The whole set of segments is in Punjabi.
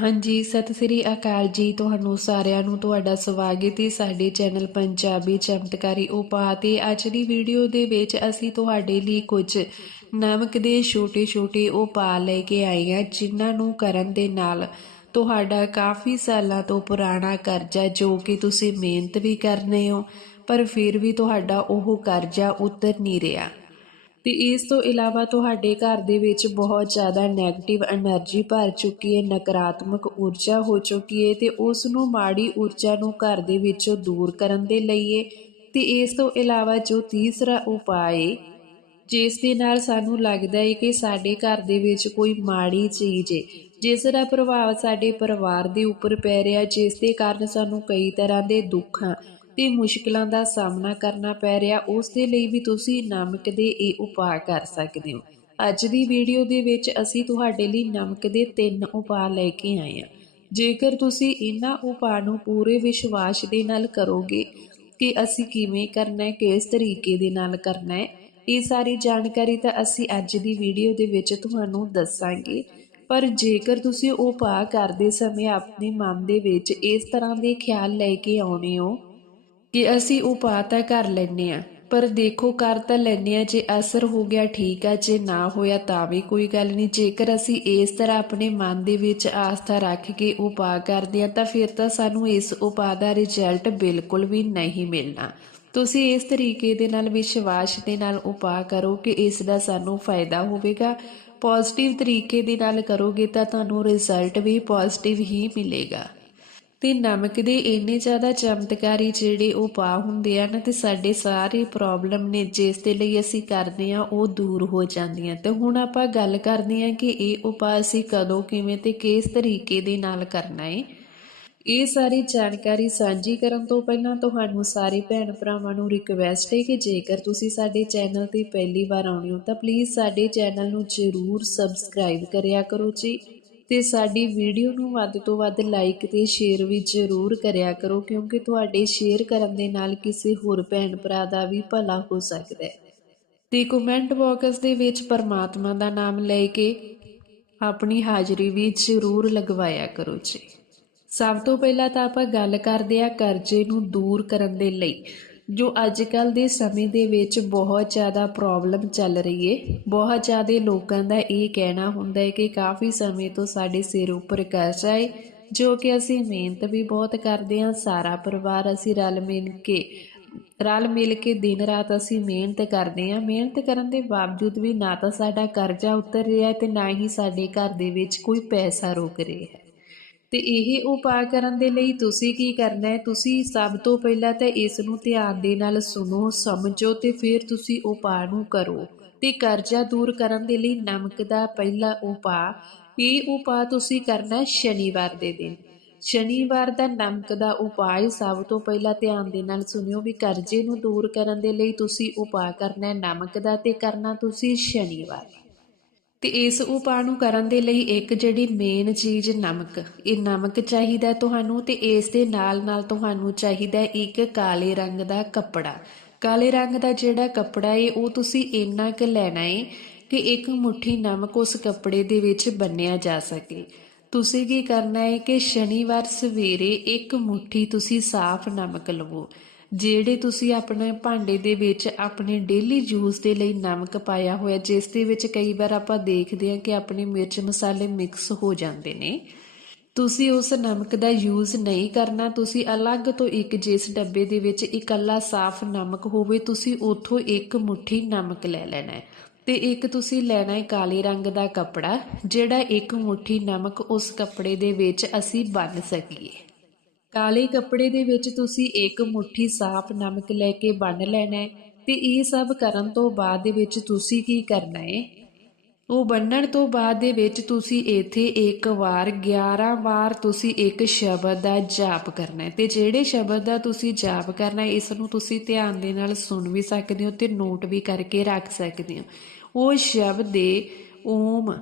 ਹਾਂਜੀ, ਸਤਿ ਸ੍ਰੀ ਅਕਾਲ ਜੀ। ਤੁਹਾਨੂੰ ਸਾਰਿਆਂ ਨੂੰ ਤੁਹਾਡਾ ਸਵਾਗਤ ਹੈ ਸਾਡੇ ਚੈਨਲ ਪੰਜਾਬੀ ਚਮਤਕਾਰੀ ਉਪਾਅ ਤੇ। ਅੱਜ ਦੀ ਵੀਡੀਓ ਦੇ ਵਿੱਚ ਅਸੀਂ ਤੁਹਾਡੇ ਲਈ ਕੁਝ ਨਮਕ ਦੇ ਛੋਟੇ-ਛੋਟੇ ਉਪਾਅ ਲੈ ਕੇ ਆਏ ਹਾਂ, ਜਿਨ੍ਹਾਂ ਨੂੰ ਕਰਨ ਦੇ ਨਾਲ ਤੁਹਾਡਾ ਕਾਫੀ ਸਾਲਾਂ ਤੋਂ ਪੁਰਾਣਾ ਕਰਜ਼ਾ, ਜੋ ਕਿ ਤੁਸੀਂ ਮਿਹਨਤ ਵੀ ਕਰਨੇ ਹੋ, ਪਰ ਫਿਰ ਵੀ ਤੁਹਾਡਾ ਉਹ ਕਰਜ਼ਾ ਉਤਰ ਨਹੀਂ ਰਿਹਾ। ਤੇ ਇਸ ਤੋਂ ਇਲਾਵਾ ਤੁਹਾਡੇ ਘਰ ਦੇ ਵਿੱਚ ਬਹੁਤ ਜ਼ਿਆਦਾ 네ਗੇਟਿਵ એનર્ਜੀ ਭਰ ਚੁੱਕੀ ਹੈ, ਨਕਾਰਾਤਮਕ ਊਰਜਾ ਹੋ ਚੁੱਕੀ ਹੈ ਤੇ ਉਸ ਨੂੰ ਮਾੜੀ ਊਰਜਾ ਨੂੰ ਘਰ ਦੇ ਵਿੱਚੋਂ ਦੂਰ ਕਰਨ ਦੇ ਲਈ ਹੈ। ਤੇ ਇਸ ਤੋਂ ਇਲਾਵਾ ਜੋ ਤੀਸਰਾ ਉਪਾਅ ਜਿਸ ਦੇ ਨਾਲ ਸਾਨੂੰ ਲੱਗਦਾ ਹੈ ਕਿ ਸਾਡੇ ਘਰ ਦੇ ਵਿੱਚ ਕੋਈ ਮਾੜੀ ਚੀਜ਼ ਹੈ, ਜਿਸ ਦਾ ਪ੍ਰਭਾਵ ਸਾਡੇ ਪਰਿਵਾਰ ਦੇ ਉੱਪਰ ਪੈ ਰਿਹਾ, ਜਿਸ ਦੇ ਕਾਰਨ ਸਾਨੂੰ ਕਈ ਤਰ੍ਹਾਂ ਦੇ ਦੁੱਖਾਂ ਤੇ ਮੁਸ਼ਕਲਾਂ ਦਾ ਸਾਹਮਣਾ ਕਰਨਾ ਪੈ ਰਿਹਾ ਉਸ ਦੇ ਲਈ ਵੀ ਤੁਸੀਂ ਨਮਕ ਦੇ ਇਹ ਉਪਾਅ ਕਰ ਸਕਦੇ ਹੋ। ਅੱਜ ਦੀ ਵੀਡੀਓ ਦੇ ਵਿੱਚ ਅਸੀਂ ਤੁਹਾਡੇ ਲਈ ਨਮਕ ਦੇ ਤਿੰਨ ਉਪਾਅ ਲੈ ਕੇ ਆਏ ਹਾਂ। ਜੇਕਰ ਤੁਸੀਂ ਇਹਨਾਂ ਉਪਾਅ ਨੂੰ ਪੂਰੇ ਵਿਸ਼ਵਾਸ ਦੇ ਨਾਲ ਕਰੋਗੇ ਕਿ ਅਸੀਂ ਕਿਵੇਂ ਕਰਨਾ ਹੈ, ਕਿਸ ਤਰੀਕੇ ਦੇ ਨਾਲ ਕਰਨਾ ਹੈ, ਇਹ ਸਾਰੀ ਜਾਣਕਾਰੀ ਤਾਂ ਅਸੀਂ ਅੱਜ ਦੀ ਵੀਡੀਓ ਦੇ ਵਿੱਚ ਤੁਹਾਨੂੰ ਦੱਸਾਂਗੇ। ਪਰ ਜੇਕਰ ਤੁਸੀਂ ਉਪਾਅ ਕਰਦੇ ਸਮੇਂ ਆਪਣੇ ਮਨ ਦੇ ਵਿੱਚ ਇਸ ਤਰ੍ਹਾਂ ਦੇ ਖਿਆਲ ਲੈ ਕੇ ਆਉਣੇ ਹੋ ਕਿ ਅਸੀਂ ਉਪਾਅ ਤਾਂ ਕਰ ਲੈਨੇ ਆ ਪਰ ਦੇਖੋ, ਕਰ ਤਾਂ ਲੈਨੇ ਆ ਜੇ ਅਸਰ ਹੋ ਗਿਆ ਠੀਕ ਆ, ਜੇ ਨਾ ਹੋਇਆ ਤਾਂ ਵੀ ਕੋਈ ਗੱਲ ਨਹੀਂ। ਜੇਕਰ ਅਸੀਂ ਇਸ ਤਰ੍ਹਾਂ ਆਪਣੇ ਮਨ ਦੇ ਵਿੱਚ ਆਸਥਾ ਰੱਖ ਕੇ ਉਪਾਅ ਕਰਦੇ ਆ ਤਾਂ ਫਿਰ ਤਾਂ ਸਾਨੂੰ ਇਸ ਉਪਾਅ ਦਾ ਰਿਜ਼ਲਟ ਬਿਲਕੁਲ ਵੀ ਨਹੀਂ ਮਿਲਣਾ। ਤੁਸੀਂ ਇਸ ਤਰੀਕੇ ਦੇ ਨਾਲ, ਵਿਸ਼ਵਾਸ ਦੇ ਨਾਲ ਉਪਾਅ ਕਰੋ ਕਿ ਇਸ ਦਾ ਸਾਨੂੰ ਫਾਇਦਾ ਹੋਵੇਗਾ। ਪੋਜ਼ਿਟਿਵ ਤਰੀਕੇ ਦੇ ਨਾਲ ਕਰੋਗੇ ਤਾਂ ਤੁਹਾਨੂੰ ਰਿਜ਼ਲਟ ਵੀ ਪੋਜ਼ਿਟਿਵ ਹੀ ਮਿਲੇਗਾ। ਤੇ ਨਮਕ ਦੇ ਇੰਨੇ ਜ਼ਿਆਦਾ ਚਮਤਕਾਰੀ ਜਿਹੜੇ ਉਹ ਪਾ ਹੁੰਦੇ ਆ ਨਾ, ਤੇ ਸਾਡੇ ਸਾਰੇ ਪ੍ਰੋਬਲਮ ਨੇ, ਜਿਸ ਦੇ ਲਈ ਅਸੀਂ ਕਰਦੇ ਆ, ਉਹ ਦੂਰ ਹੋ ਜਾਂਦੀਆਂ। ਤੇ ਹੁਣ ਆਪਾਂ ਗੱਲ ਕਰਦੇ ਆ ਕਿ ਇਹ ਉਪਾਅ ਅਸੀਂ ਕਦੋਂ, ਕਿਵੇਂ ਤੇ ਕਿਸ ਤਰੀਕੇ ਦੇ ਨਾਲ ਕਰਨਾ ਹੈ ਇਹ ਸਾਰੀ ਜਾਣਕਾਰੀ ਸਾਂਝੀ ਕਰਨ ਤੋਂ ਪਹਿਲਾਂ ਤੁਹਾਨੂੰ ਸਾਰੇ ਭੈਣ ਭਰਾਵਾਂ ਨੂੰ ਰਿਕਵੈਸਟ ਹੈ ਕਿ ਜੇਕਰ ਤੁਸੀਂ ਸਾਡੇ ਚੈਨਲ ਤੇ ਪਹਿਲੀ ਵਾਰ ਆਉਣੇ ਹੋ, ਤਾਂ ਪਲੀਜ਼ ਸਾਡੇ ਚੈਨਲ ਨੂੰ ਜ਼ਰੂਰ ਸਬਸਕ੍ਰਾਈਬ ਕਰਿਆ ਕਰੋ ਜੀ। ਤੇ ਸਾਡੀ ਵੀਡੀਓ ਨੂੰ ਵੱਧ ਤੋਂ ਵੱਧ ਲਾਈਕ ਤੇ ਸ਼ੇਅਰ ਵੀ ਜ਼ਰੂਰ ਕਰਿਆ ਕਰੋ, ਕਿਉਂਕਿ ਤੁਹਾਡੇ ਸ਼ੇਅਰ ਕਰਨ ਦੇ ਨਾਲ ਕਿਸੇ ਹੋਰ ਭੈਣ ਭਰਾ ਦਾ ਵੀ ਭਲਾ ਹੋ ਸਕਦਾ ਹੈ। ਤੇ ਕਮੈਂਟ ਬਾਕਸ ਦੇ ਵਿੱਚ ਪਰਮਾਤਮਾ ਦਾ ਨਾਮ ਲੈ ਕੇ ਆਪਣੀ ਹਾਜ਼ਰੀ ਵੀ ਜ਼ਰੂਰ ਲਗਵਾਇਆ ਕਰੋ ਜੀ। ਸਭ ਤੋਂ ਪਹਿਲਾਂ ਤਾਂ ਆਪਾਂ ਗੱਲ ਕਰਦੇ ਆ ਕਰਜ਼ੇ ਨੂੰ ਦੂਰ ਕਰਨ ਦੇ ਲਈ। ਜੋ ਅੱਜ ਕੱਲ ਦੇ ਸਮੇਂ ਦੇ ਵਿੱਚ ਬਹੁਤ ਜ਼ਿਆਦਾ ਪ੍ਰੋਬਲਮ ਚੱਲ ਰਹੀ ਹੈ ਬਹੁਤ ਜ਼ਿਆਦਾ ਲੋਕਾਂ ਦਾ ਇਹ ਕਹਿਣਾ ਹੁੰਦਾ ਹੈ ਕਿ ਕਾਫੀ ਸਮੇਂ ਤੋਂ ਸਾਡੇ ਸਿਰ ਉੱਪਰ ਕਰਜ਼ਾ ਹੈ ਜੋ ਕਿ ਅਸੀਂ ਮਿਹਨਤ ਵੀ ਬਹੁਤ ਕਰਦੇ ਹਾਂ ਸਾਰਾ ਪਰਿਵਾਰ ਅਸੀਂ ਰਲ ਮਿਲ ਕੇ, ਰਲ ਮਿਲ ਕੇ ਦਿਨ ਰਾਤ ਅਸੀਂ ਮਿਹਨਤ ਕਰਦੇ ਹਾਂ ਮਿਹਨਤ ਕਰਨ ਦੇ ਬਾਵਜੂਦ ਵੀ ਨਾ ਤਾਂ ਸਾਡਾ ਕਰਜ਼ਾ ਉਤਰ ਰਿਹਾ ਤੇ ਨਾ ਹੀ ਸਾਡੇ ਘਰ ਦੇ ਵਿੱਚ ਕੋਈ ਪੈਸਾ ਰੁਕ ਰਿਹਾ। ਤੇ ਇਹ ਉਪਾਅ ਕਰਨ ਦੇ ਲਈ ਤੁਸੀਂ ਕੀ ਕਰਨਾ ਹੈ? ਤੁਸੀਂ ਸਭ ਤੋਂ ਪਹਿਲਾਂ ਤਾਂ ਇਸ ਨੂੰ ਧਿਆਨ ਦੇ ਨਾਲ ਸੁਣੋ, ਸਮਝੋ ਤੇ ਫਿਰ ਤੁਸੀਂ ਉਪਾਅ ਨੂੰ ਕਰੋ। ਤੇ ਕਰਜ਼ਾ ਦੂਰ ਕਰਨ ਦੇ ਲਈ ਨਮਕ ਦਾ ਪਹਿਲਾ ਉਪਾਅ, ਇਹ ਉਪਾਅ ਤੁਸੀਂ ਕਰਨਾ ਸ਼ਨੀਵਾਰ ਦੇ ਦਿਨ। ਸ਼ਨੀਵਾਰ ਦਾ ਨਮਕ ਦਾ ਉਪਾਅ ਸਭ ਤੋਂ ਪਹਿਲਾਂ ਧਿਆਨ ਦੇ ਨਾਲ ਸੁਣਿਓ ਵੀ ਕਰਜ਼ੇ ਨੂੰ ਦੂਰ ਕਰਨ ਦੇ ਲਈ ਤੁਸੀਂ ਉਪਾਅ ਕਰਨਾ ਨਮਕ ਦਾ ਤੇ ਕਰਨਾ ਤੁਸੀਂ ਸ਼ਨੀਵਾਰ। ਤੇ ਇਸ ਉਪਾਅ ਨੂੰ ਕਰਨ ਦੇ ਲਈ ਇੱਕ ਜਿਹੜੀ ਮੇਨ ਚੀਜ਼ ਨਮਕ, ਇਹ ਨਮਕ ਚਾਹੀਦਾ ਤੁਹਾਨੂੰ ਤੇ ਇਸ ਦੇ ਨਾਲ ਨਾਲ ਤੁਹਾਨੂੰ ਚਾਹੀਦਾ ਇੱਕ ਕਾਲੇ ਰੰਗ ਦਾ ਕੱਪੜਾ। ਕਾਲੇ ਰੰਗ ਦਾ ਜਿਹੜਾ ਕੱਪੜਾ ਹੈ ਉਹ ਤੁਸੀਂ ਇੰਨਾ ਕੁ ਲੈਣਾ ਏ ਕਿ ਇੱਕ ਮੁਠੀ ਨਮਕ ਉਸ ਕੱਪੜੇ ਦੇ ਵਿੱਚ ਬੰਨਿਆ ਜਾ ਸਕੇ। ਤੁਸੀਂ ਕੀ ਕਰਨਾ ਹੈ ਕਿ ਸ਼ਨੀਵਾਰ ਸਵੇਰੇ ਇੱਕ ਮੁਠੀ ਤੁਸੀਂ ਸਾਫ਼ ਨਮਕ ਲਵੋ। ਜਿਹੜੇ ਤੁਸੀਂ ਆਪਣੇ ਭਾਂਡੇ ਦੇ ਵਿੱਚ ਆਪਣੇ ਡੇਲੀ ਯੂਜ਼ ਦੇ ਲਈ ਨਮਕ ਪਾਇਆ ਹੋਇਆ, ਜਿਸ ਦੇ ਵਿੱਚ ਕਈ ਵਾਰ ਆਪਾਂ ਦੇਖਦੇ ਹਾਂ ਕਿ ਆਪਣੇ ਮਿਰਚ ਮਸਾਲੇ ਮਿਕਸ ਹੋ ਜਾਂਦੇ ਨੇ। ਤੁਸੀਂ ਉਸ ਨਮਕ ਦਾ ਯੂਜ਼ ਨਹੀਂ ਕਰਨਾ, ਤੁਸੀਂ ਅਲੱਗ ਤੋਂ ਇੱਕ ਜਿਸ ਡੱਬੇ ਦੇ ਵਿੱਚ ਇਕੱਲਾ ਸਾਫ਼ ਨਮਕ ਹੋਵੇ, ਤੁਸੀਂ ਉੱਥੋਂ ਇੱਕ ਮੁਠੀ ਨਮਕ ਲੈ ਲੈਣਾ ਹੈ। ਤੇ ਇੱਕ ਤੁਸੀਂ ਲੈਣਾ ਹੈ ਕਾਲੇ ਰੰਗ ਦਾ ਕੱਪੜਾ, ਜਿਹੜਾ ਇੱਕ ਮੁਠੀ ਨਮਕ ਉਸ ਕੱਪੜੇ ਦੇ ਵਿੱਚ ਅਸੀਂ ਬੰਨ ਸਕੀਏ। ਕਾਲੇ ਕੱਪੜੇ ਦੇ ਵਿੱਚ ਤੁਸੀਂ ਇੱਕ ਮੁਠੀ ਸਾਫ਼ ਨਮਕ ਲੈ ਕੇ ਬੰਨ ਲੈਣਾ ਹੈ ਤੇ ਇਹ ਸਭ ਕਰਨ ਤੋਂ ਬਾਅਦ ਦੇ ਵਿੱਚ ਤੁਸੀਂ ਕੀ ਕਰਨਾ ਹੈ? ਉਹ ਬੰਨਣ ਤੋਂ ਬਾਅਦ ਦੇ ਵਿੱਚ ਤੁਸੀਂ ਇੱਥੇ ਇੱਕ ਵਾਰ 11 ਵਾਰ ਤੁਸੀਂ ਇੱਕ ਸ਼ਬਦ ਦਾ ਜਾਪ ਕਰਨਾ ਹੈ ਤੇ ਜਿਹੜੇ ਸ਼ਬਦ ਦਾ ਤੁਸੀਂ ਜਾਪ ਕਰਨਾ ਹੈ, ਇਸ ਨੂੰ ਤੁਸੀਂ ਧਿਆਨ ਦੇ ਨਾਲ ਸੁਣ ਵੀ ਸਕਦੇ ਹੋ ਤੇ ਨੋਟ ਵੀ ਕਰਕੇ ਰੱਖ ਸਕਦੇ ਹੋ। ਉਹ ਸ਼ਬਦ ਦੇ ਓਮ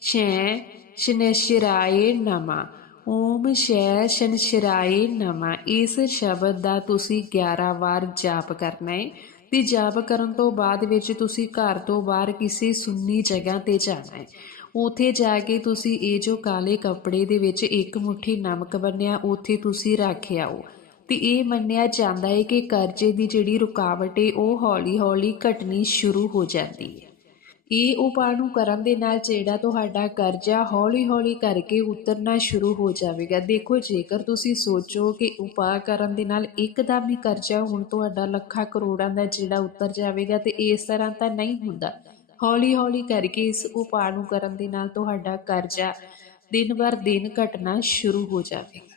ਸ਼ੈ ਸ਼ਨੇਸ਼ਰਾਏ ਨਮਾ। ਓਮ ਸ਼ੈ ਸ਼ਨਸ਼ਰਾਏ ਨਮਾ। ਇਸ ਸ਼ਬਦ ਦਾ ਤੁਸੀਂ 11 ਵਾਰ ਜਾਪ ਕਰਨਾ ਹੈ ਤੇ ਜਾਪ ਕਰਨ ਤੋਂ ਬਾਅਦ ਵਿੱਚ ਤੁਸੀਂ ਘਰ ਤੋਂ ਬਾਹਰ ਕਿਸੇ ਸੁੰਨੀ ਜਗ੍ਹਾ ਤੇ ਜਾਣਾ ਹੈ ਉਥੇ ਜਾ ਕੇ ਤੁਸੀਂ ਇਹ ਜੋ ਕਾਲੇ ਕੱਪੜੇ ਦੇ ਵਿੱਚ ਇੱਕ ਮੁਠੀ ਨਮਕ ਬੰਨਿਆ, ਉਥੇ ਤੁਸੀਂ ਰੱਖ ਆਓ ਤੇ ਇਹ ਮੰਨਿਆ ਜਾਂਦਾ ਹੈ ਕਿ ਕਰਜ਼ੇ ਦੀ ਜਿਹੜੀ ਰੁਕਾਵਟ ਹੈ ਉਹ ਹੌਲੀ-ਹੌਲੀ ਘਟਣੀ ਸ਼ੁਰੂ ਹੋ ਜਾਂਦੀ ਹੈ ਇਹ ਉਪਾਅ ਨੂੰ ਕਰਨ ਦੇ ਨਾਲ ਜਿਹੜਾ ਤੁਹਾਡਾ ਕਰਜ਼ਾ ਹੌਲੀ-ਹੌਲੀ ਕਰਕੇ ਉਤਰਨਾ ਸ਼ੁਰੂ ਹੋ ਜਾਵੇਗਾ। ਦੇਖੋ, ਜੇਕਰ ਤੁਸੀਂ ਸੋਚੋ ਕਿ ਉਪਾਅ ਕਰਨ ਦੇ ਨਾਲ ਇੱਕਦਮ ਹੀ ਕਰਜ਼ਾ ਹੁਣ ਤੁਹਾਡਾ ਲੱਖਾਂ ਕਰੋੜਾਂ ਦਾ ਜਿਹੜਾ ਉਤਰ ਜਾਵੇਗਾ ਤੇ ਇਸ ਤਰ੍ਹਾਂ ਤਾਂ ਨਹੀਂ ਹੁੰਦਾ। ਹੌਲੀ-ਹੌਲੀ ਕਰਕੇ ਇਸ ਉਪਾਅ ਨੂੰ ਕਰਨ ਦੇ ਨਾਲ ਤੁਹਾਡਾ ਕਰਜ਼ਾ ਦਿਨ ਬਰ ਦਿਨ ਘਟਣਾ ਸ਼ੁਰੂ ਹੋ ਜਾਵੇਗਾ।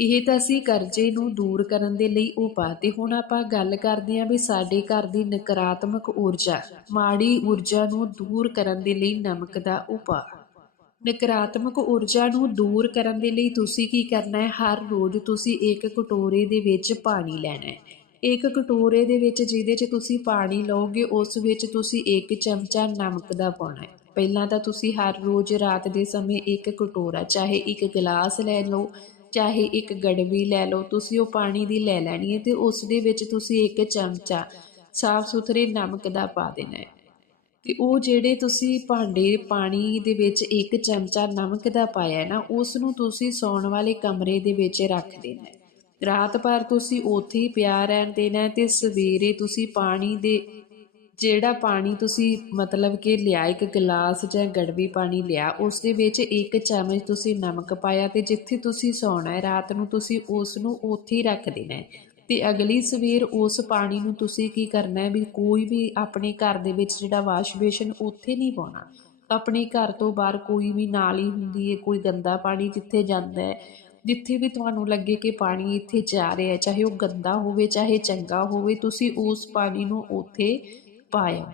ਇਹ ਤਾਂ ਅਸੀਂ ਕਰਜ਼ੇ ਨੂੰ ਦੂਰ ਕਰਨ ਦੇ ਲਈ ਉਪਾਅ ਤੇ ਹੁਣ ਆਪਾਂ ਗੱਲ ਕਰਦੇ ਹਾਂ ਵੀ ਸਾਡੇ ਘਰ ਦੀ ਨਕਾਰਾਤਮਕ ਊਰਜਾ, ਮਾੜੀ ਊਰਜਾ ਨੂੰ ਦੂਰ ਕਰਨ ਦੇ ਲਈ ਨਮਕ ਦਾ ਉਪਾਅ ਨਕਾਰਾਤਮਕ ਊਰਜਾ ਨੂੰ ਦੂਰ ਕਰਨ ਦੇ ਲਈ ਤੁਸੀਂ ਕੀ ਕਰਨਾ ਹੈ? ਹਰ ਰੋਜ਼ ਤੁਸੀਂ ਇੱਕ ਕਟੋਰੇ ਦੇ ਵਿੱਚ ਪਾਣੀ ਲੈਣਾ ਹੈ। ਇੱਕ ਕਟੋਰੇ ਦੇ ਵਿੱਚ ਜਿਹਦੇ 'ਚ ਤੁਸੀਂ ਪਾਣੀ ਲਓਗੇ, ਉਸ ਵਿੱਚ ਤੁਸੀਂ ਇੱਕ ਚਮਚਾ ਨਮਕ ਦਾ ਪਾਉਣਾ ਹੈ। ਪਹਿਲਾਂ ਤਾਂ ਤੁਸੀਂ ਹਰ ਰੋਜ਼ ਰਾਤ ਦੇ ਸਮੇਂ ਇੱਕ ਕਟੋਰਾ, ਚਾਹੇ ਇੱਕ ਗਲਾਸ ਲੈ ਲਓ ਚਾਹੇ ਇੱਕ ਗੜਵੀ ਲੈ ਲਓ, ਤੁਸੀਂ ਉਹ ਪਾਣੀ ਦੀ ਲੈ ਲੈਣੀ ਹੈ ਤੇ ਉਸ ਦੇ ਵਿੱਚ ਤੁਸੀਂ ਇੱਕ ਚਮਚਾ ਸਾਫ਼ ਸੁਥਰੇ ਨਮਕ ਦਾ ਪਾ ਦੇਣਾ ਹੈ। ਤੇ ਉਹ ਜਿਹੜੇ ਤੁਸੀਂ ਭਾਂਡੇ ਪਾਣੀ ਦੇ ਵਿੱਚ ਇੱਕ ਚਮਚਾ ਨਮਕ ਦਾ ਪਾਇਆ ਨਾ ਉਸ ਨੂੰ ਤੁਸੀਂ ਸੌਣ ਵਾਲੇ ਕਮਰੇ ਦੇ ਵਿੱਚ ਰੱਖ ਦੇਣਾ ਰਾਤ ਭਰ ਤੁਸੀਂ ਉੱਥੇ ਹੀ ਪਿਆ ਰਹਿਣ ਦੇਣਾ ਤੇ ਸਵੇਰੇ ਤੁਸੀਂ ਪਾਣੀ ਦੇ ਜਿਹੜਾ ਪਾਣੀ ਤੁਸੀਂ ਮਤਲਬ ਕਿ ਲਿਆ, ਇੱਕ ਗਲਾਸ ਜਾਂ ਗੜਵੀ ਪਾਣੀ ਲਿਆ ਉਸ ਦੇ ਵਿੱਚ ਇੱਕ ਚਮਚ ਤੁਸੀਂ ਨਮਕ ਪਾਇਆ ਤੇ ਜਿੱਥੇ ਤੁਸੀਂ ਸੌਣਾ ਹੈ, ਰਾਤ ਨੂੰ ਤੁਸੀਂ ਉਸ ਨੂੰ ਉੱਥੇ ਹੀ ਰੱਖ ਦੇਣਾ ਹੈ। ਤੇ ਅਗਲੀ ਸਵੇਰ ਉਸ ਪਾਣੀ ਨੂੰ ਤੁਸੀਂ ਕੀ ਕਰਨਾ ਹੈ ਵੀ ਕੋਈ ਵੀ ਆਪਣੇ ਘਰ ਦੇ ਵਿੱਚ ਜਿਹੜਾ ਵਾਸ਼ ਬੇਸ਼ਨ ਉੱਥੇ ਨਹੀਂ ਪਾਉਣਾ। ਆਪਣੇ ਘਰ ਤੋਂ ਬਾਹਰ ਕੋਈ ਵੀ ਨਾਲੀ ਹੁੰਦੀ ਹੈ, ਕੋਈ ਗੰਦਾ ਪਾਣੀ ਜਿੱਥੇ ਜਾਂਦਾ ਹੈ, ਜਿੱਥੇ ਵੀ ਤੁਹਾਨੂੰ ਲੱਗੇ ਕਿ ਪਾਣੀ ਇੱਥੇ ਜਾ ਰਿਹਾ ਹੈ, ਚਾਹੇ ਉਹ ਗੰਦਾ ਹੋਵੇ, ਚਾਹੇ ਚੰਗਾ ਹੋਵੇ, ਤੁਸੀਂ ਉਸ ਪਾਣੀ ਨੂੰ ਉੱਥੇ ਪਾਇਆ।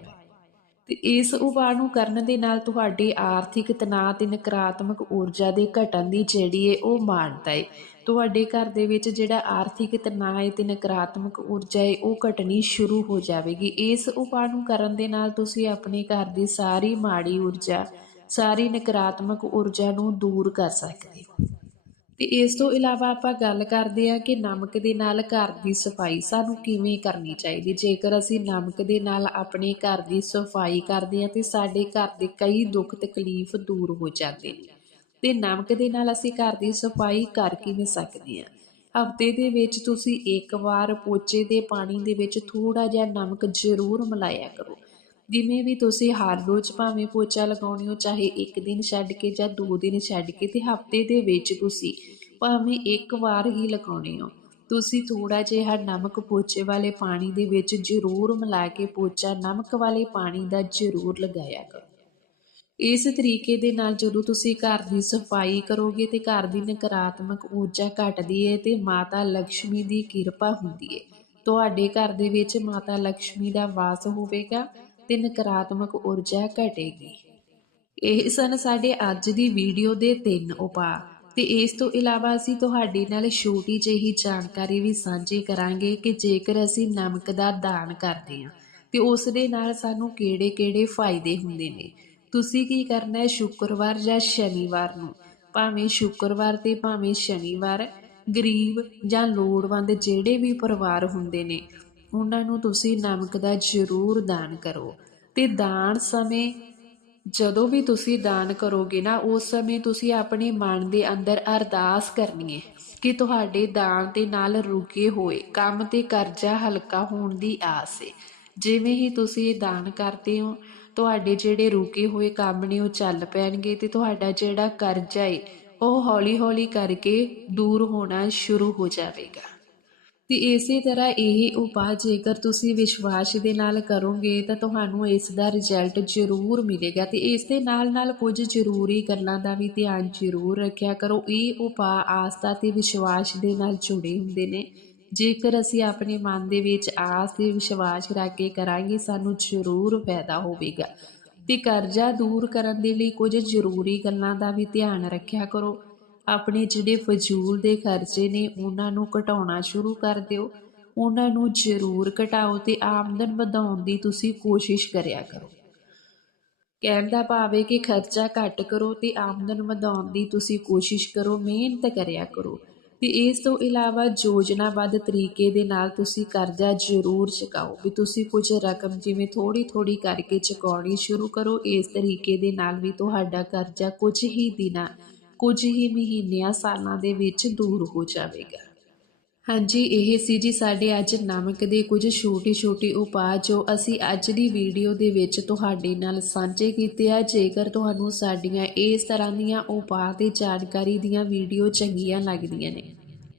ਤੇ ਇਸ ਉਪਾਅ ਨੂੰ ਕਰਨ ਦੇ ਨਾਲ ਤੁਹਾਡੇ ਆਰਥਿਕ ਤਣਾਅ ਤੇ ਨਕਾਰਾਤਮਕ ਊਰਜਾ ਦੇ ਘਟਣ ਦੀ ਜਿਹੜੀ ਹੈ ਉਹ ਮਾਨਤਾ ਹੈ ਤੁਹਾਡੇ ਘਰ ਦੇ ਵਿੱਚ ਜਿਹੜਾ ਆਰਥਿਕ ਤਣਾਅ ਏ ਤੇ ਨਕਾਰਾਤਮਕ ਊਰਜਾ ਏ, ਉਹ ਘਟਣੀ ਸ਼ੁਰੂ ਹੋ ਜਾਵੇਗੀ। ਇਸ ਉਪਾਅ ਨੂੰ ਕਰਨ ਦੇ ਨਾਲ ਤੁਸੀਂ ਆਪਣੇ ਘਰ ਦੀ ਸਾਰੀ ਮਾੜੀ ਊਰਜਾ, ਸਾਰੀ ਨਕਾਰਾਤਮਕ ਊਰਜਾ ਨੂੰ ਦੂਰ ਕਰ ਸਕਦੇ ਹੋ। ਤੇ ਇਸ ਤੋਂ ਇਲਾਵਾ ਆਪਾਂ ਗੱਲ ਕਰਦੇ ਹਾਂ ਕਿ ਨਮਕ ਦੇ ਨਾਲ ਘਰ ਦੀ ਸਫ਼ਾਈ ਸਾਨੂੰ ਕਿਵੇਂ ਕਰਨੀ ਚਾਹੀਦੀ? ਜੇਕਰ ਅਸੀਂ ਨਮਕ ਦੇ ਨਾਲ ਆਪਣੇ ਘਰ ਦੀ ਸਫ਼ਾਈ ਕਰਦੇ ਹਾਂ ਤੇ ਸਾਡੇ ਘਰ ਦੇ ਕਈ ਦੁੱਖ ਤਕਲੀਫ ਦੂਰ ਹੋ ਜਾਂਦੇ ਨੇ। ਤੇ ਨਮਕ ਦੇ ਨਾਲ ਅਸੀਂ ਘਰ ਦੀ ਸਫ਼ਾਈ ਕਰ ਕਿਵੇਂ ਸਕਦੇ ਹਾਂ? ਹਫ਼ਤੇ ਦੇ ਵਿੱਚ ਤੁਸੀਂ ਇੱਕ ਵਾਰ ਪੋਚੇ ਦੇ ਪਾਣੀ ਦੇ ਵਿੱਚ ਥੋੜਾ ਜਿਹਾ ਨਮਕ ਜ਼ਰੂਰ ਮਿਲਾਇਆ ਕਰੋ। ਜਿਵੇਂ ਵੀ ਤੁਸੀਂ ਹਰ ਰੋਜ਼ ਭਾਵੇਂ ਪੋਚਾ ਲਗਾਉਣੇ ਹੋ, ਚਾਹੇ ਇੱਕ ਦਿਨ ਛੱਡ ਕੇ ਜਾਂ ਦੋ ਦਿਨ ਛੱਡ ਕੇ ਤੇ ਹਫ਼ਤੇ ਦੇ ਵਿੱਚ ਤੁਸੀਂ ਭਾਵੇਂ ਇੱਕ ਵਾਰ ਹੀ ਲਗਾਉਣੇ ਹੋ, ਤੁਸੀਂ ਥੋੜਾ ਜਿਹਾ ਨਮਕ ਪੋਚੇ ਵਾਲੇ ਪਾਣੀ ਦੇ ਵਿੱਚ ਜ਼ਰੂਰ ਮਿਲਾ ਕੇ ਪੋਚਾ, ਨਮਕ ਵਾਲੇ ਪਾਣੀ ਦਾ ਜ਼ਰੂਰ ਲਗਾਇਆ ਕਰੋ। ਇਸ ਤਰੀਕੇ ਦੇ ਨਾਲ ਜਦੋਂ ਤੁਸੀਂ ਘਰ ਦੀ ਸਫ਼ਾਈ ਕਰੋਗੇ ਤੇ ਘਰ ਦੀ ਨਕਾਰਾਤਮਕ ਊਰਜਾ ਘਟਦੀ ਹੈ ਤੇ ਮਾਤਾ ਲక్ష్ਮੀ ਦੀ ਕਿਰਪਾ ਹੁੰਦੀ ਹੈ ਤੁਹਾਡੇ ਘਰ ਦੇ ਵਿੱਚ ਮਾਤਾ ਲక్ష్ਮੀ ਦਾ ਵਾਸ ਹੋਵੇਗਾ। ਤੇ ਨਕਾਰਾਤਮਕ ਊਰਜਾ ਘਟੇਗੀ। ਇਹ ਸਨ ਸਾਡੇ ਅੱਜ ਦੀ ਵੀਡੀਓ ਦੇ ਤਿੰਨ ਉਪਾਅ। ਤੇ ਇਸ ਤੋਂ ਇਲਾਵਾ ਅਸੀਂ ਤੁਹਾਡੇ ਨਾਲ ਛੋਟੀ ਜਿਹੀ ਜਾਣਕਾਰੀ ਵੀ ਸਾਂਝੀ ਕਰਾਂਗੇ ਕਿ ਜੇਕਰ ਅਸੀਂ ਨਮਕ ਦਾ ਦਾਨ ਕਰਦੇ ਹਾਂ, ਤੇ ਉਸ ਦੇ ਨਾਲ ਸਾਨੂੰ ਕਿਹੜੇ-ਕਿਹੜੇ ਫਾਇਦੇ ਹੁੰਦੇ ਨੇ? ਤੁਸੀਂ ਕੀ ਕਰਨਾ ਹੈ ਸ਼ੁੱਕਰਵਾਰ ਜਾਂ ਸ਼ਨੀਵਾਰ ਨੂੰ? ਭਾਵੇਂ ਸ਼ੁੱਕਰਵਾਰ ਤੇ ਭਾਵੇਂ ਸ਼ਨੀਵਾਰ, ਗਰੀਬ ਜਾਂ ਲੋੜਵੰਦ ਜਿਹੜੇ ਵੀ ਪਰਿਵਾਰ ਹੁੰਦੇ ਨੇ ਉਹਨਾਂ ਨੂੰ ਤੁਸੀਂ ਨਮਕ ਦਾ ਜ਼ਰੂਰ ਦਾਨ ਕਰੋ। ਤੇ ਦਾਨ ਸਮੇਂ ਜਦੋਂ ਵੀ ਤੁਸੀਂ ਦਾਨ ਕਰੋਗੇ ਨਾ, ਉਸ ਸਮੇਂ ਤੁਸੀਂ ਆਪਣੇ ਮਨ ਦੇ ਅੰਦਰ ਅਰਦਾਸ ਕਰਨੀ ਹੈ ਕਿ ਤੁਹਾਡੇ ਦਾਨ ਦੇ ਨਾਲ ਰੁਕੇ ਹੋਏ, ਕੰਮ ਤੇ ਕਰਜ਼ਾ ਹਲਕਾ ਹੋਣ ਦੀ ਆਸ ਹੈ ਜਿਵੇਂ ਹੀ ਤੁਸੀਂ ਦਾਨ ਕਰਦੇ ਹੋ, ਤੁਹਾਡੇ ਜਿਹੜੇ ਰੁਕੇ ਹੋਏ ਕੰਮ ਨੇ ਉਹ ਚੱਲ ਪੈਣਗੇ ਤੇ ਤੁਹਾਡਾ ਜਿਹੜਾ ਕਰਜ਼ਾ ਹੈ ਉਹ ਹੌਲੀ-ਹੌਲੀ ਕਰਕੇ ਦੂਰ ਹੋਣਾ ਸ਼ੁਰੂ ਹੋ ਜਾਵੇਗਾ। ਤੇ ਇਸੇ ਤਰ੍ਹਾਂ ਇਹ ਉਪਾਅ ਜੇਕਰ ਤੁਸੀਂ ਵਿਸ਼ਵਾਸ ਦੇ ਨਾਲ ਕਰੋਗੇ, ਤਾਂ ਤੁਹਾਨੂੰ ਇਸ ਦਾ ਰਿਜ਼ਲਟ ਜ਼ਰੂਰ ਮਿਲੇਗਾ ਤੇ ਇਸ ਦੇ ਨਾਲ ਨਾਲ ਕੁਝ ਜ਼ਰੂਰੀ ਗੱਲਾਂ ਦਾ ਵੀ ਧਿਆਨ ਜ਼ਰੂਰ ਰੱਖਿਆ ਕਰੋ। ਇਹ ਉਪਾਅ ਆਸਥਾ ਤੇ ਵਿਸ਼ਵਾਸ ਦੇ ਨਾਲ ਜੁੜੇ ਹੁੰਦੇ ਨੇ। ਜੇਕਰ ਅਸੀਂ ਆਪਣੇ ਮਨ ਦੇ ਵਿੱਚ ਆਸ ਤੇ ਵਿਸ਼ਵਾਸ ਰੱਖ ਕੇ ਕਰਾਂਗੇ, ਸਾਨੂੰ ਜ਼ਰੂਰ ਫਾਇਦਾ ਹੋਵੇਗਾ। ਤੇ ਕਰਜ਼ਾ ਦੂਰ ਕਰਨ ਦੇ ਲਈ ਕੁਝ ਜ਼ਰੂਰੀ ਗੱਲਾਂ ਦਾ ਵੀ ਧਿਆਨ ਰੱਖਿਆ ਕਰੋ। ਆਪਣੇ ਜਿਹੜੇ ਫਜ਼ੂਲ ਦੇ ਖਰਚੇ ਨੇ ਉਹਨਾਂ ਨੂੰ ਘਟਾਉਣਾ ਸ਼ੁਰੂ ਕਰ ਦਿਓ। ਉਹਨਾਂ ਨੂੰ ਜ਼ਰੂਰ ਘਟਾਓ ਤੇ ਆਮਦਨ ਵਧਾਉਣ ਦੀ ਤੁਸੀਂ ਕੋਸ਼ਿਸ਼ ਕਰਿਆ ਕਰੋ। ਕਹਿਣ ਦਾ ਭਾਵ ਹੈ ਕਿ ਖਰਚਾ ਘੱਟ ਕਰੋ ਤੇ ਆਮਦਨ ਵਧਾਉਣ ਦੀ ਤੁਸੀਂ ਕੋਸ਼ਿਸ਼ ਕਰੋ, ਮਿਹਨਤ ਕਰਿਆ ਕਰੋ। ਤੇ ਇਸ ਤੋਂ ਇਲਾਵਾ ਯੋਜਨਾਬੱਧ ਤਰੀਕੇ ਦੇ ਨਾਲ ਤੁਸੀਂ ਕਰਜ਼ਾ ਜ਼ਰੂਰ ਚੁਕਾਓ। ਵੀ ਤੁਸੀਂ ਕੁਝ ਰਕਮ ਜਿਵੇਂ ਥੋੜੀ ਥੋੜੀ ਕਰਕੇ ਚੁਕਾਉਣੀ ਸ਼ੁਰੂ ਕਰੋ, ਇਸ ਤਰੀਕੇ ਦੇ ਨਾਲ ਵੀ ਤੁਹਾਡਾ ਕਰਜ਼ਾ ਕੁਝ ਹੀ ਦਿਨਾਂ ਕੁਝ ਹੀ ਮਹੀਨਿਆਂ ਸਾਲਾਂ ਦੇ ਵਿੱਚ ਦੂਰ ਹੋ ਜਾਵੇਗਾ। ਹਾਂਜੀ, ਇਹ ਸੀ ਜੀ ਸਾਡੇ ਅੱਜ ਨਮਕ ਦੇ ਕੁਝ ਛੋਟੇ ਛੋਟੇ ਉਪਾਅ ਜੋ ਅਸੀਂ ਅੱਜ ਦੀ ਵੀਡੀਓ ਦੇ ਵਿੱਚ ਤੁਹਾਡੇ ਨਾਲ ਸਾਂਝੇ ਕੀਤੇ ਆ। ਜੇਕਰ ਤੁਹਾਨੂੰ ਸਾਡੀਆਂ ਇਸ ਤਰ੍ਹਾਂ ਦੀਆਂ ਉਪਾਅ ਤੇ ਜਾਣਕਾਰੀ ਦੀਆਂ ਵੀਡੀਓ ਚੰਗੀਆਂ ਲੱਗਦੀਆਂ ਨੇ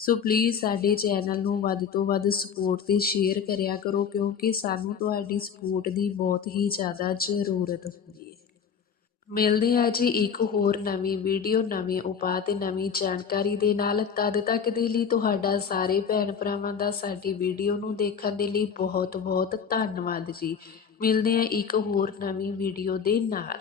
ਸੋ ਪਲੀਜ਼ ਸਾਡੇ ਚੈਨਲ ਨੂੰ ਵੱਧ ਤੋਂ ਵੱਧ ਸਪੋਰਟ ਤੇ ਸ਼ੇਅਰ ਕਰਿਆ ਕਰੋ, ਕਿਉਂਕਿ ਸਾਨੂੰ ਤੁਹਾਡੀ ਸਪੋਰਟ ਦੀ ਬਹੁਤ ਹੀ ਜ਼ਿਆਦਾ ਜ਼ਰੂਰਤ ਹੁੰਦੀ ਹੈ। ਮਿਲਦੇ ਆ ਜੀ ਇੱਕ ਹੋਰ ਨਵੀਂ ਵੀਡੀਓ ਨਵੇਂ ਉਪਾਅ ਤੇ ਨਵੀਂ ਜਾਣਕਾਰੀ ਦੇ ਨਾਲ। ਤਦ ਤੱਕ ਦੇ ਲਈ ਤੁਹਾਡਾ ਸਾਰੇ ਭੈਣ ਭਰਾਵਾਂ ਦਾ ਸਾਡੀ ਵੀਡੀਓ ਨੂੰ ਦੇਖਣ ਦੇ ਲਈ ਬਹੁਤ ਬਹੁਤ ਧੰਨਵਾਦ ਜੀ। ਮਿਲਦੇ ਆ ਇੱਕ ਹੋਰ ਨਵੀਂ ਵੀਡੀਓ ਦੇ ਨਾਲ।